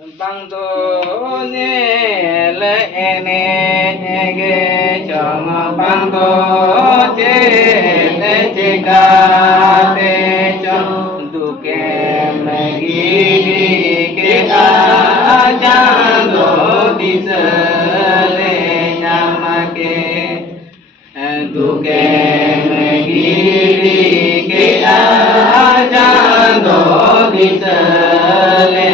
Bang do ne le ene ge chong bang do che le che ka te chong du ke me gi ke a jang do di se le nyam ke du ke me gi ke a jang do di se le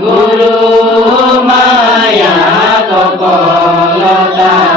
Guru Maya Topolata